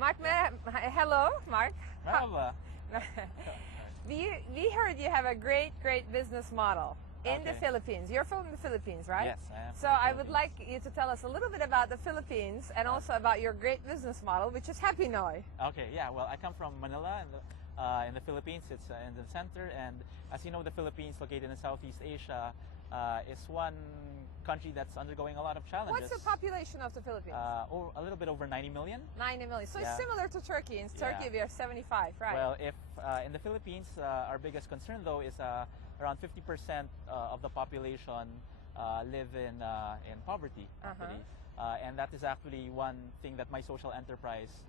Mark, hello, Mark. Merhaba. We heard you have a great business model in the Philippines. You're from the Philippines, right? Yes, I am. So I would like you to tell us a little bit about the Philippines and also about your great business model, which is Happy Noy. Okay, yeah. Well, I come from Manila in the Philippines. It's in the center, and as you know, the Philippines, located in Southeast Asia, is one country that's undergoing a lot of challenges. What's the population of the Philippines? A little bit over 90 million. 90 million. So Yeah. it's similar to Turkey. In Turkey, we are 75, right? Well, if in the Philippines, our biggest concern though is around 50% of the population live in poverty, actually. And that is actually one thing that my social enterprise,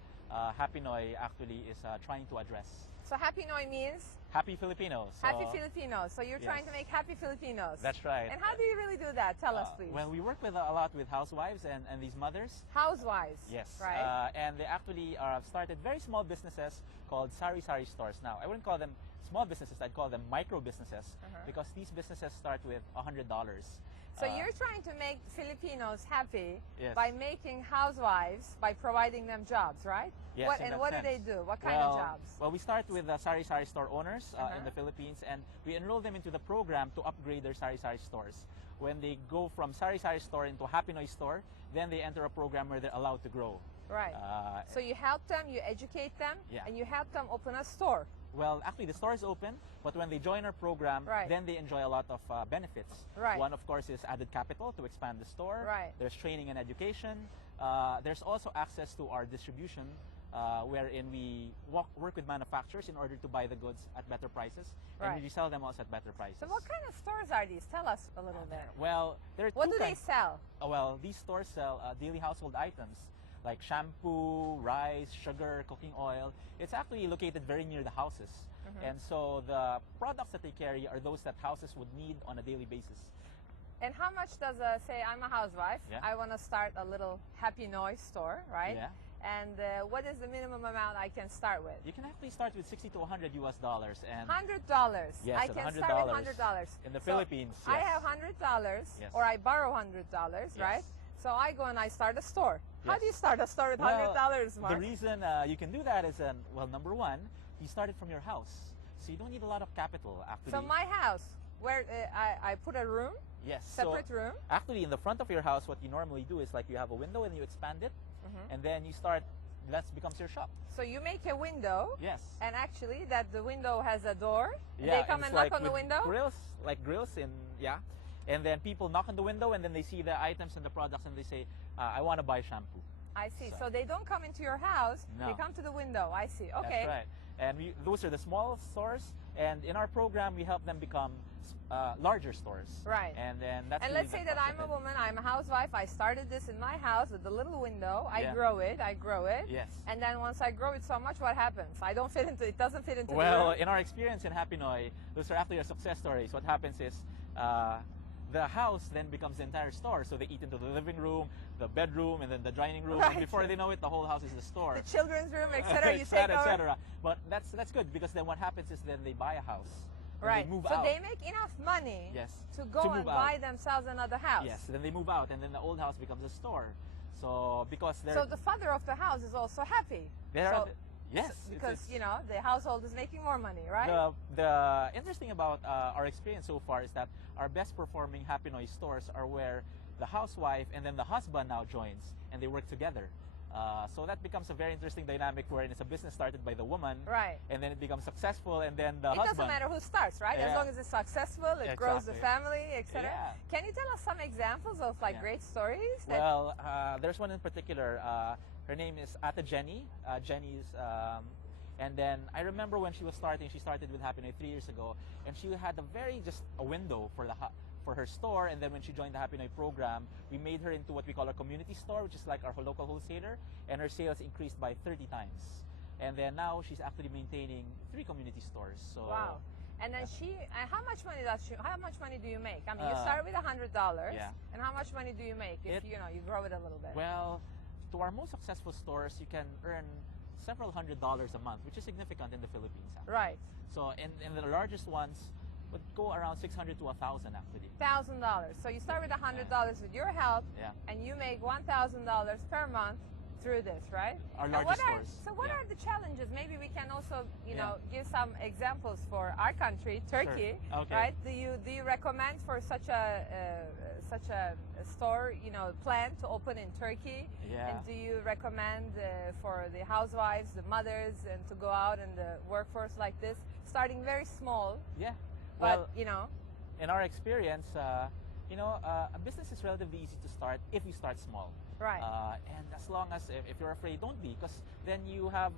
Happy Noy, actually is trying to address. So Happy Noy means? Happy Filipinos. Happy Filipinos. So you're trying to make happy Filipinos. That's right. And how do you really do that? Tell us, please. Well, we work with a lot with housewives and these mothers. Housewives. Yes. Right. And they actually started very small businesses called sari-sari stores. Now, I wouldn't call them small businesses. I'd call them micro businesses because these businesses start with $100. So you're trying to make Filipinos happy Yes. by making housewives, by providing them jobs, right? Yes, And what do they do? What kind of jobs? Well, we start with the sari-sari store owners in the Philippines, and we enroll them into the program to upgrade their sari-sari stores. When they go from sari-sari store into Happy Noy store, then they enter a program where they're allowed to grow. Right. So you help them, you educate them, and you help them open a store. Well, actually, the store is open, but when they join our program, then they enjoy a lot of benefits. Right. One, of course, is added capital to expand the store. Right. There's training and education. There's also access to our distribution, wherein we work with manufacturers in order to buy the goods at better prices, and we resell them also at better prices. So what kind of stores are these? Tell us a little bit. Well, there are What do they sell? Well, these stores sell daily household items like shampoo, rice, sugar, cooking oil. It's actually located very near the houses. And so the products that they carry are those that houses would need on a daily basis. And how much does say I'm a housewife, I want to start a little Happy Noy store, right? Yeah. And what is the minimum amount I can start with? You can actually start with $60 to $100 and $100. Yes, I can start with $100 in the Philippines. I have $100, or I borrow $100, right? So I go and I start a store. How do you start a store with $100, Mark? The reason you can do that is, well, number one, you start it from your house, so you don't need a lot of capital. Actually, so my house, where I put a room, separate room. Actually, in the front of your house, what you normally do is like you have a window and you expand it, and then you start. That becomes your shop. So you make a window. Yes. And actually, that the window has a door. Yeah. They come and knock on the window. Grills, and then people knock on the window and then they see the items and the products and they say, I want to buy shampoo. I see. So they don't come into your house. No. They come to the window. I see. Okay. That's right. And those are the small stores. And in our program, we help them become larger stores. Right. And then that's. And let's say that I'm a woman. I'm a housewife. I started this in my house with the little window. I grow it. Yes. And then once I grow it so much, what happens? I don't fit into. It doesn't fit into. Well, the room. in our experience in Happy Noy, those are actually our success stories. What happens is. The house then becomes the entire store. So they eat into the living room, the bedroom, and then the dining room. Right. And before they know it, the whole house is the store. The children's room, etc. You take over. etc. But that's good because then what happens is then they buy a house. Right. They move so out. they make enough money to go and buy themselves another house. Yes. Then they move out, and then the old house becomes a store. So because they're. So the father of the house is also happy. Yes. Because, you know, the household is making more money, right? The interesting about our experience so far is that our best performing Happy Noy stores are where the housewife and then the husband now joins and they work together. So that becomes a very interesting dynamic wherein it's a business started by the woman. Right. And then it becomes successful and then the husband. It doesn't matter who starts, right? As long as it's successful, it grows the family, etc. Yeah. Can you tell us some examples of great stories? Well, there's one in particular. Her name is Ate Jenny. Jenny's, and then I remember when she was starting, she started with Happy Noy 3 years ago, and she had just a window for her store. And then when she joined the Happy Noy program, we made her into what we call a community store, which is like our local wholesaler, and her sales increased by 30 times. And then now she's actually maintaining 3 community stores. So. Wow. And then how much money do you make? I mean, you start with $100, and how much money do you make if you grow it a little bit? Well, to our most successful stores, you can earn several $100s a month, which is significant in the Philippines. Actually. Right. So in the largest ones would go around $600 to $1,000 actually. $1,000. So you start with $100 with your help, and you make $1,000 per month through this, right? Our largest stores. So what are the challenges? Maybe we can also, you know, give some examples for our country, Turkey, sure. Okay. right? Do you recommend for such a store, you know, plan to open in Turkey? Yeah. And do you recommend for the housewives, the mothers, and to go out in the workforce like this, starting very small? Yeah. But Well, you know, in our experience, you know, a business is relatively easy to start if you start small. right? And as long as, if you're afraid, don't be, because then you have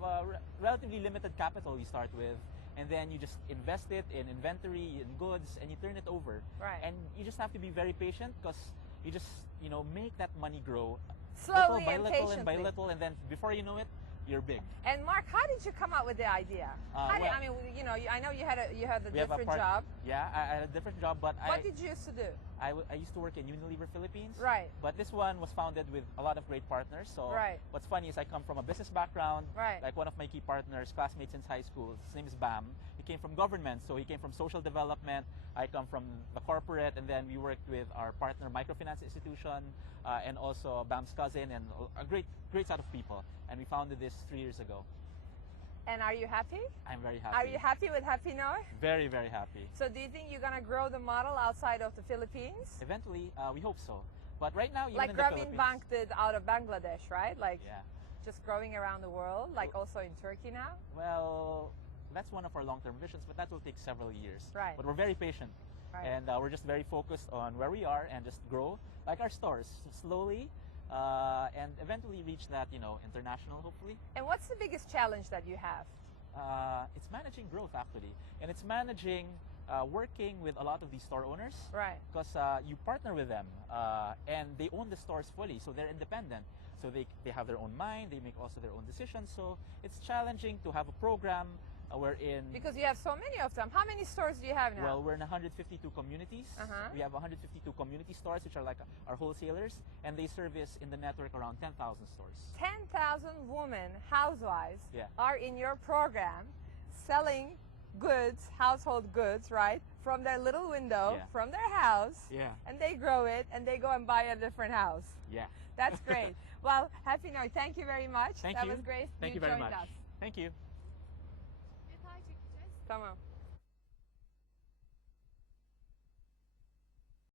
relatively limited capital you start with, and then you just invest it in inventory, in goods, and you turn it over. Right. And you just have to be very patient, because you just, you know, make that money grow Slowly little by and little patiently. and by little, and then before you know it, you're big. And Mark, how did you come up with the idea? I mean, you know, I know you had a different job. Yeah, I had a different job, but What did you used to do? I used to work in Unilever Philippines. Right. But this one was founded with a lot of great partners. So Right. what's funny is I come from a business background. Right. Like one of my key partners, classmates since high school, his name is Bam. He came from government, so he came from social development. I come from the corporate, and then we worked with our partner microfinance institution, and also Bam's cousin, and a great set of people. And we founded this 3 years ago. And are you happy? I'm very happy. Are you happy with Happy Now? Very, very happy. So do you think you're gonna grow the model outside of the Philippines? Eventually, we hope so. But right now, even Like in the Grameen Philippines, Bank did out of Bangladesh, right? Like yeah. just growing around the world, like also in Turkey now? Well, that's one of our long-term visions, but that will take several years. Right. But we're very patient, Right. and we're just very focused on where we are and just grow like our stores slowly, and eventually reach that, you know, international, hopefully. And what's the biggest challenge that you have? It's managing growth, actually, and it's managing working with a lot of these store owners. Right. Because you partner with them, and they own the stores fully, so they're independent. So they have their own mind, they make also their own decisions. So it's challenging to have a program wherein... Because you have so many of them. How many stores do you have now? Well, we're in 152 communities. Uh-huh. We have 152 community stores, which are like our wholesalers, and they service in the network around 10,000 stores. 10,000 women, housewives, Yeah. are in your program selling goods, household goods, right? From their little window, Yeah. from their house, Yeah. and they grow it, and they go and buy a different house. Yeah. That's great. Well, Happy New Year. Thank you very much. Thank that you. was great. Thank you very joined much. us. Thank you. Tamam.